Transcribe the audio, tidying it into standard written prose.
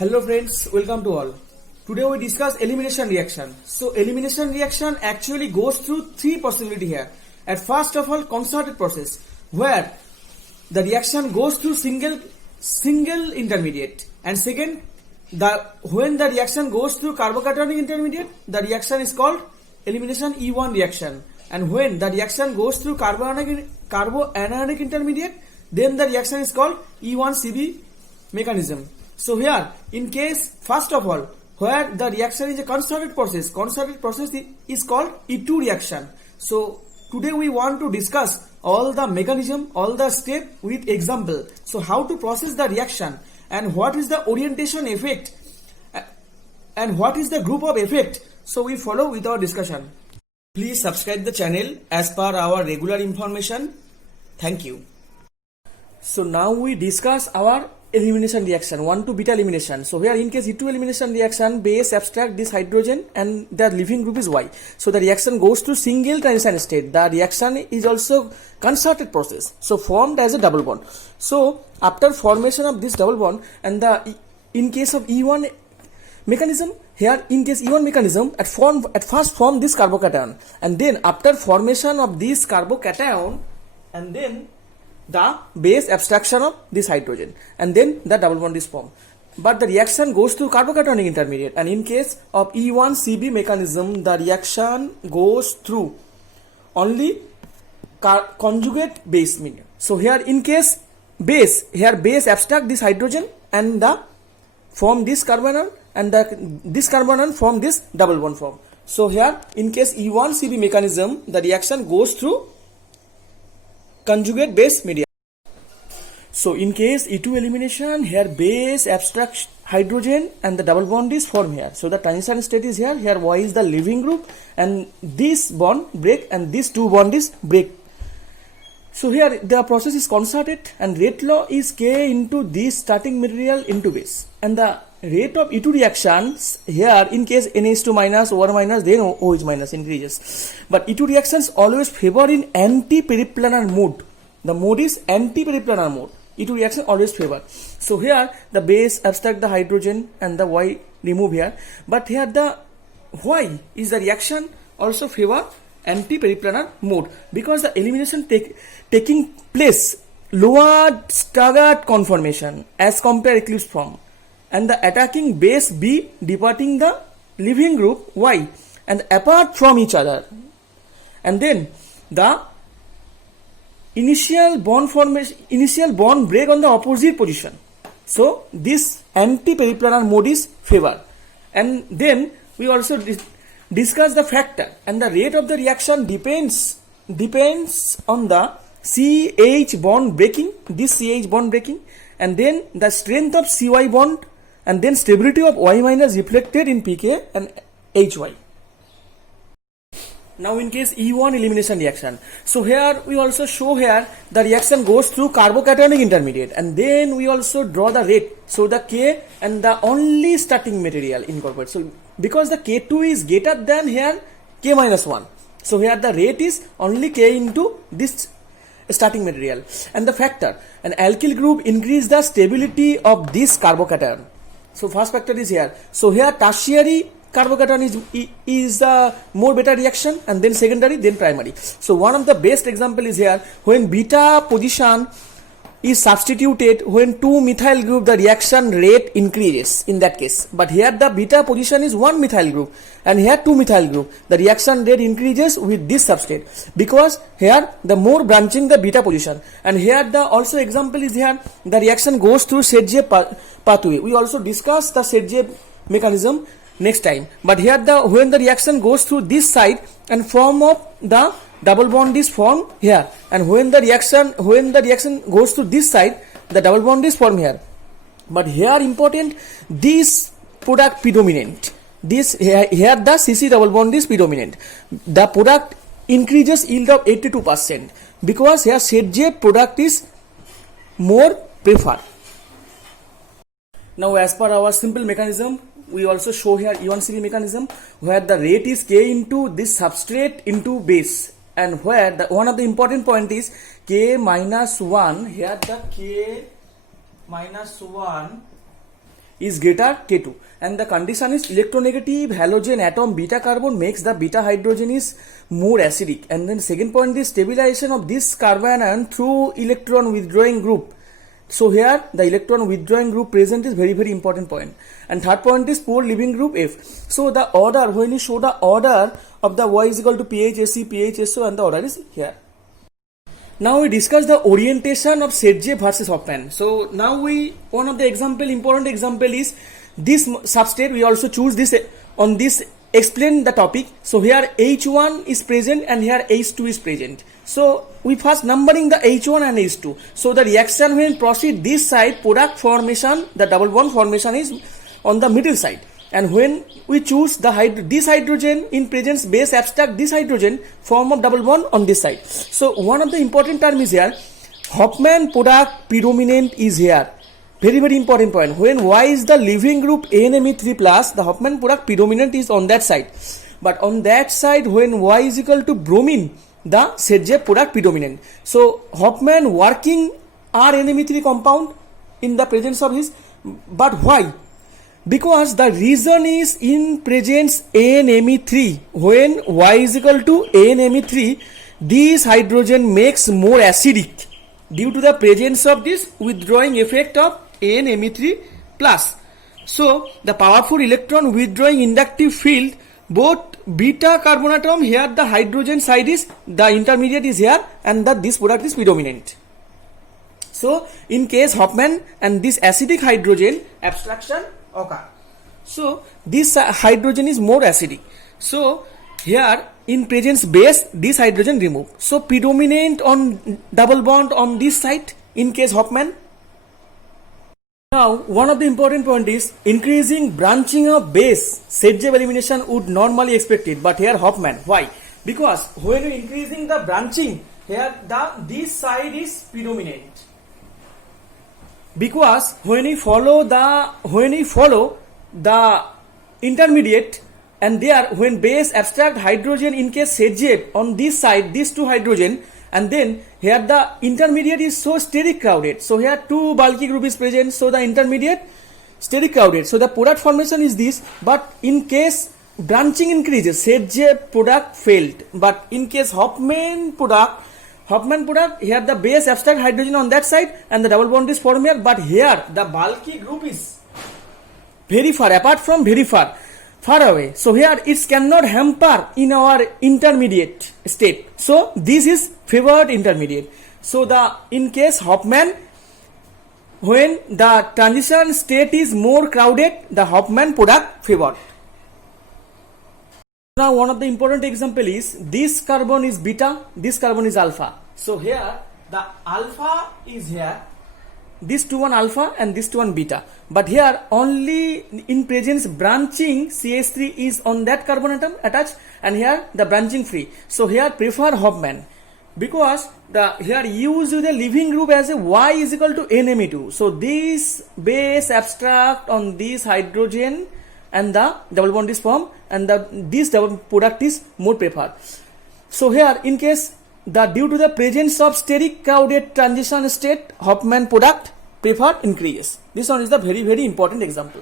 Hello friends, welcome to all. Today we discuss elimination reaction. So elimination reaction actually goes through three possibility here. At first of all, concerted process where the reaction goes through single intermediate, and second, when the reaction goes through carbocationic intermediate, the reaction is called elimination E1 reaction, and when the reaction goes through carboanionic intermediate, then the reaction is called E1CB mechanism. So here, in case, first of all, where the reaction is a concerted process is called E2 reaction. So today we want to discuss all the mechanism, all the step with example. So how to process the reaction and what is the orientation effect and what is the group of effect. So we follow with our discussion. Please subscribe the channel as per our regular information. Thank you. So now we discuss our elimination reaction, 1 to beta elimination. So here in case E2 elimination reaction, base abstract this hydrogen and the leaving group is Y. So the reaction goes to single transition state. The reaction is also concerted process, so formed as a double bond. So after formation of this double bond, and in case of E1 mechanism, here in case E1 mechanism, at first form this carbocation, and then after formation of this carbocation, and then the base abstraction of this hydrogen, and then the double bond is formed. But the reaction goes through carbocationic intermediate, and in case of E1CB mechanism, the reaction goes through only conjugate base medium. So here in case base abstract this hydrogen and the form this carbonyl, and this carbonyl form this double bond form. So here in case E1CB mechanism, the reaction goes through conjugate base media. So in case E2 elimination, here base abstract hydrogen and the double bond is formed here. So the transition state is here. Here Y is the leaving group, and this bond break and this two bond is break. So here the process is concerted, and rate law is K into this starting material into base, and the rate of E2 reactions here in case Na is 2 minus, OR minus, then O is minus increases. But E2 reactions always favor in anti-periplanar mode. The mode is anti-periplanar mode. E2 reaction always favor. So here the base abstract the hydrogen and the Y remove here. But here the Y is the reaction also favor anti-periplanar mode, because the elimination taking place lower staggered conformation as compared eclipse form, and the attacking base B departing the leaving group Y and apart from each other, and then the initial bond break on the opposite position. So this anti-periplanar mode is favor. And then we also discuss the factor, and the rate of the reaction depends on the CH bond breaking, and then the strength of CY bond, and then stability of Y minus reflected in pK and HY. Now in case E1 elimination reaction, so here we also show here the reaction goes through carbocationic intermediate, and then we also draw the rate. So the K and the only starting material incorporate. So because the K2 is greater than here K minus 1, so here the rate is only K into this starting material. And the factor, an alkyl group increase the stability of this carbocation. So first factor is here. So here tertiary carbocation is a more beta reaction, and then secondary, then primary. So one of the best example is here when beta position is substituted when 2 methyl group, the reaction rate increases in that case. But here the beta position is 1 methyl group, and here 2 methyl group, the reaction rate increases with this substrate, because here the more branching the beta position. And here the also example is here the reaction goes through Serge pathway. We also discuss the Serge mechanism next time. But here when the reaction goes through this side and form of the double bond is formed here, and when the reaction goes through this side, the double bond is formed here. But here important, this product predominant. This here the CC double bond is predominant. The product increases yield of 82%, because here Serge product is more preferred. Now as per our simple mechanism, we also show here E1CB mechanism, where the rate is K into this substrate into base, and where one of the important point is K minus 1, here the K minus 1 is greater K2, and the condition is electronegative halogen atom beta carbon makes the beta hydrogen is more acidic. And then second point is stabilization of this carbon ion through electron withdrawing group. So here the electron withdrawing group present is very very important point. And third point is poor leaving group F. So the order, when you show the order of the Y is equal to PHSE, PHSO, and the order is here. Now we discuss the orientation of set J versus Hofmann. So now one of the important example is this substrate. We also choose this on this, explain the topic. So here H1 is present and here H2 is present. So we first numbering the H1 and H2. So the reaction when proceed this side, product formation, the double bond formation is on the middle side. And when we choose this hydrogen in presence base abstract this hydrogen, form of double bond on this side. So one of the important term is here, Hofmann product predominant is here. Very very important point. When Y is the leaving group NMe3 plus, the Hofmann product predominant is on that side. But on that side, when Y is equal to bromine, the set J product predominant. So Hofmann working R NMe3 compound in the presence of his. But why? Because the reason is in presence NMe3. When Y is equal to NMe3, this hydrogen makes more acidic due to the presence of this withdrawing effect of NMe3 plus. So the powerful electron withdrawing inductive field, both beta carbon atom, here the hydrogen side is, the intermediate is here, and this product is predominant. So in case Hofmann and this acidic hydrogen abstraction occur. So this hydrogen is more acidic. So here in presence base this hydrogen removed. So predominant on double bond on this side in case Hofmann. Now one of the important point is increasing branching of base set J elimination would normally expected, but here Hofmann. Why? Because when you increasing the branching, here this side is predominant. Because when we follow the intermediate, and there when base abstract hydrogen in case set J on this side, these two hydrogen, and then here the intermediate is so steric crowded. So here two bulky group is present, so the intermediate steric crowded. So the product formation is this, but in case branching increases, set J product failed. But in case Hofmann product, here the base abstract hydrogen on that side and the double bond is formed here, but here the bulky group is very far apart from very far away. So here it cannot hamper in our intermediate state. So this is favored intermediate. So in case Hofmann, when the transition state is more crowded, the Hofmann product favored. Now one of the important example is this carbon is beta, this carbon is alpha. So here the alpha is here, this to one alpha and this to one beta. But here only in presence branching CH3 is on that carbon atom attached, and here the branching free. So here prefer Hofmann because here use the leaving group as a Y is equal to NMe2. So this base abstract on this hydrogen and the double bond is formed, and this double product is more preferred. So here in case due to the presence of steric crowded transition state, Hofmann product preferred increases. This one is the very very important example.